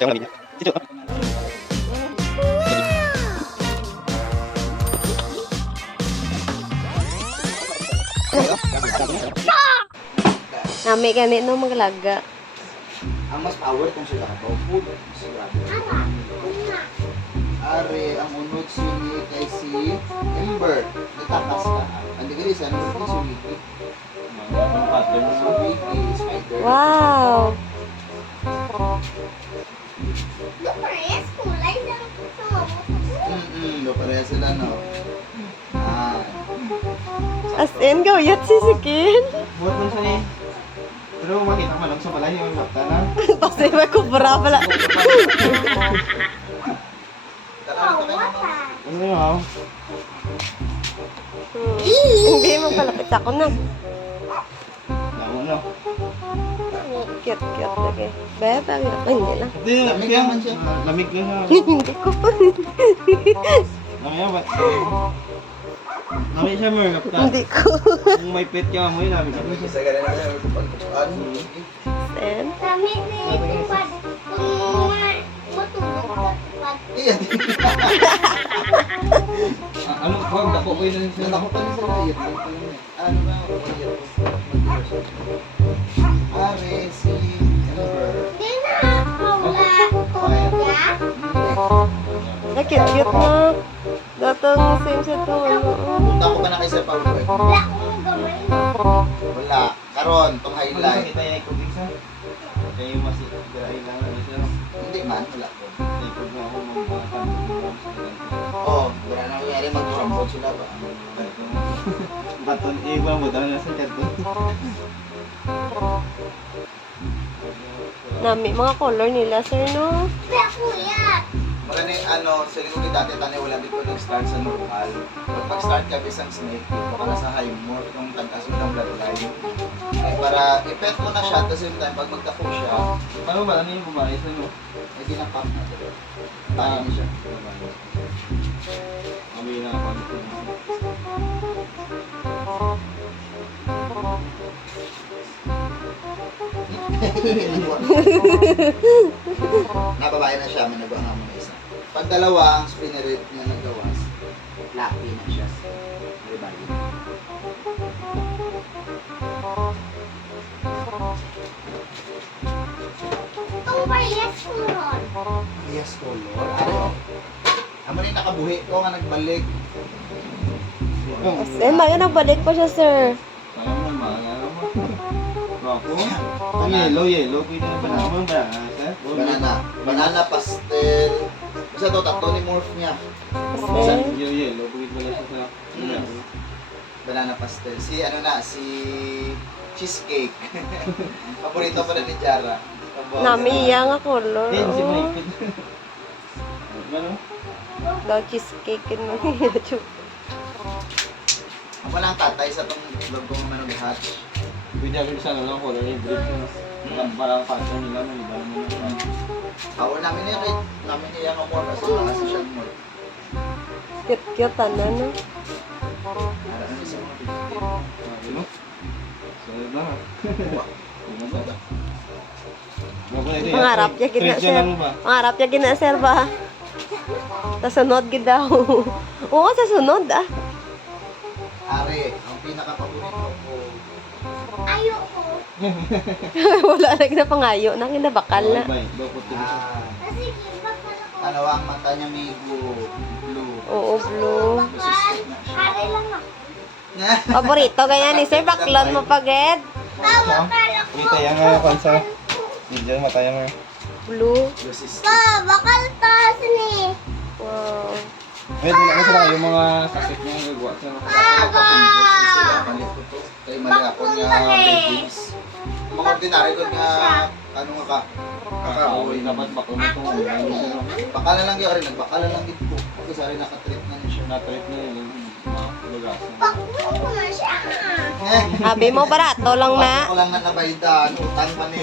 Jangan lagi. Situ. Nami ganit no maglaga. Ang mas power kung sila ka food. Are, ang unod sili kay si Ember. Natakas ka. Andi ka sa ano si Wiki. Si Wiki, Spider. Wow. Do pareha sila no. Ah. As in, gawiyat si Sikin. Buat mo sa ni. Pero makita mo lang sa balay yung mata na. Tapos may kubra pala. Ano yun? Hindi mo palapit ako na. Lamo na. Cute lagi. Bebe, hindi lang. Hindi, Lamig naman siya. Lamig lang siya. Hindi ko pa. Lamig yan, ba't? Lamig siya mo, kapta. Hindi ko. Kung may pet ka mo, yun, lamig ka. Isa ka na lang pagkuhan. Then, Iya. Ano, wag, dako ko yun Nako na pa rin sa layat. Ano ba ang layat? Are si Ember. na cute na. Datang same sa to. Punta ko pa na kay Sir Paulo. Wala. Karon tong highlight. Kita yung ikot isa. Kaya yung mas garay lang na isa. Hindi man, wala ko. Ikot mo ako mga kanto. Oh, wala na nangyari mag-trombone sila ba? Baton iba mo daw nasa kanto. Nami mga color nila, sir, no? Mga ni ano, sa likod ni dati tani wala dito nag-start sa normal. Pag-start ka bisang snake, para sa high morph yung tagkasun ng bloodline. Eh, para ipet mo na siya, at the same time, pag magtako siya, Paano ba? Ano yung bumayos ano? eh ginapap na ito. Tayo niya siya. Kami na ako. Nababae na siya, may nagawa nga muna isa. Pag dalawa, ang spinneret niya nagawas, lucky na siya. Everybody. Yes, color. Ano? Amo rin nakabuhi ko nga nagbalik. As in, baga nagbalik pa siya, sir. Sayang naman. Ako? Ang yellow. Pwede na ba naman ba? Banana. Banana pastel. Basta to, tatlo ni morph niya. As in, Yellow. Pwede wala siya sa... Banana pastel. Si ano na, si cheesecake. Paborito pa rin ni Jara. nami iya nga color. Yan, si Oh. Mike. Ano? Daw cheesecake in mo. Ako lang tatay sa tong vlog kong manag-hatch. Pwede ako sa ano lang, color yung brief na. Parang pattern nila, may iba naman. Ako namin niya kay namin niya ng more kasi wala kasi siya more. Cute, ano, no? Ano ni sa mga video. Ano? Sorry na. Ano ba? Pangarap niya gina, sir. Pangarap niya gina, sir, ba? Tasunod gid daw. Oo, sa sunod, ah. Are, ang pinaka-paborito ko. Wala lagi na pangayo. Nangin na bakal na. Ah, ano ang mata niya may blue. Oo, blue. Cheesecake na siya. Paborito, ganyan ni sir. Baklon mo paged. Kita yang nga pansa. Video mataya mo. Blue. Blue sis. Wow. Wait, wala mo sila yung mga sakit niya ang gagawa sa Sila palit ko to. Kay mali ako nga babies. Mga ordinary ko nga ano nga ka. Kakahoy. Dapat bako mo itong ano. Bakalan lang yun, nagbakalan lang dito. Kasi sari nakatreat na niya siya. Na-treat na yun yung mga lagasan. Sabi mo, barato lang na. Ako lang na nabaydan, utang pa ni.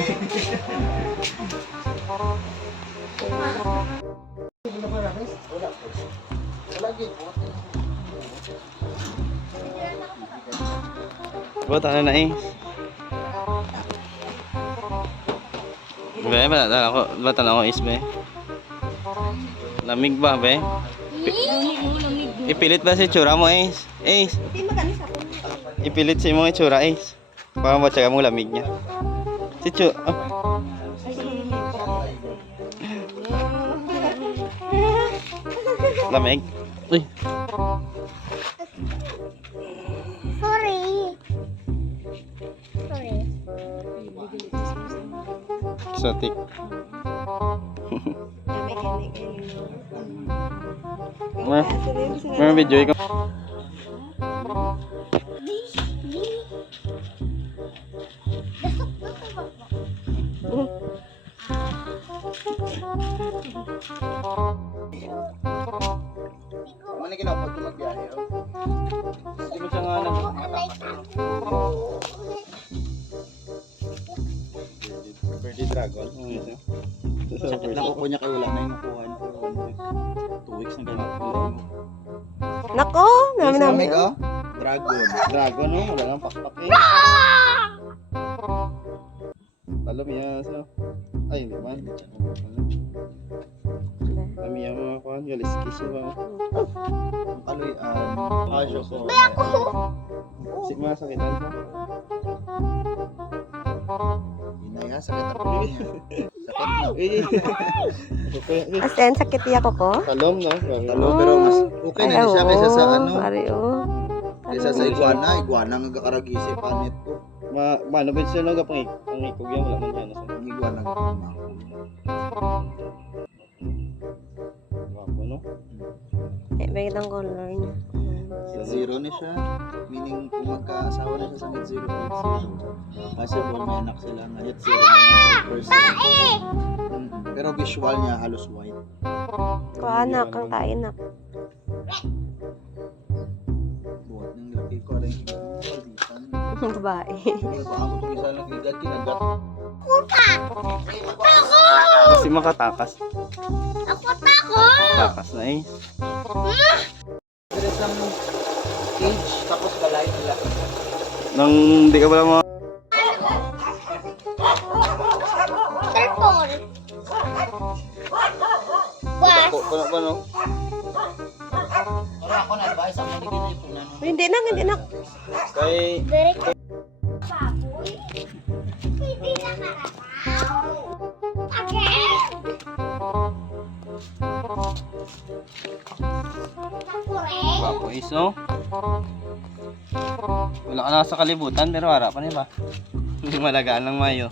Wala gid. Buat ano na eh. Be, batan ako is, be. Lamig ba, be? Ipilit ba si tsura mo, Ace? Ace, Hindi maganis ako. ipilit si mo itsura, Ace. Para matsaga mo lamig niya. Si Chu, lamig. Uy, Sorry. exotic. May video ikaw. Ano ginapag ko magbiyahe? Hindi mo siya nga Birdie Dragon. Sakit lang ko niya kayo wala na yung nakuha niya. 2 weeks na ganun. Nako, namin namin. oh. Dragon. Dragon, no? Wala nang pakpak eh. Talom yan, so. Ay, hindi man. Kami yung mga kuhan, galiskis yun ba? Ang kaloy, kasyo ko. Mga sakitan ko. Inay ha, sakit ako niya. Sakit na. Eh, As in, sakit iya ko ko. talom, no? Talo, pero mas okay na niya siya kaysa sa ano. Ari, oh. Kaysa sa iguana. Iguana ang gagkaragisi panit ko. Mano ba siya no? Pangikog yan, wala man dyan. Ang iguana ang Wapo, no? Eh, bakit ang color niya? Net zero ni siya. Meaning kung magkaasawa na siya sa net zero, net zero. Possible may anak sila na net zero na 100%. Pero visual niya halos white. Kuanak, ang kainak. Buhat ng laki ko rin. Babae. Ako itong isa lang ligat, kinagat. Kasi makatakas. Ako tako. Takas na eh. Pero isang cage, tapos kalay nila. Nang di ka pala mga... Turtle. Was. Paano? Para ako na-advise, ang naligid ito na. Hindi na, hindi na. Kay... Very good. Baboy. Hindi na karapaw. Again. Takure. Wapo is, no? Wala ka na sa kalibutan, pero harap pa niya ba? Malagaan lang mayo.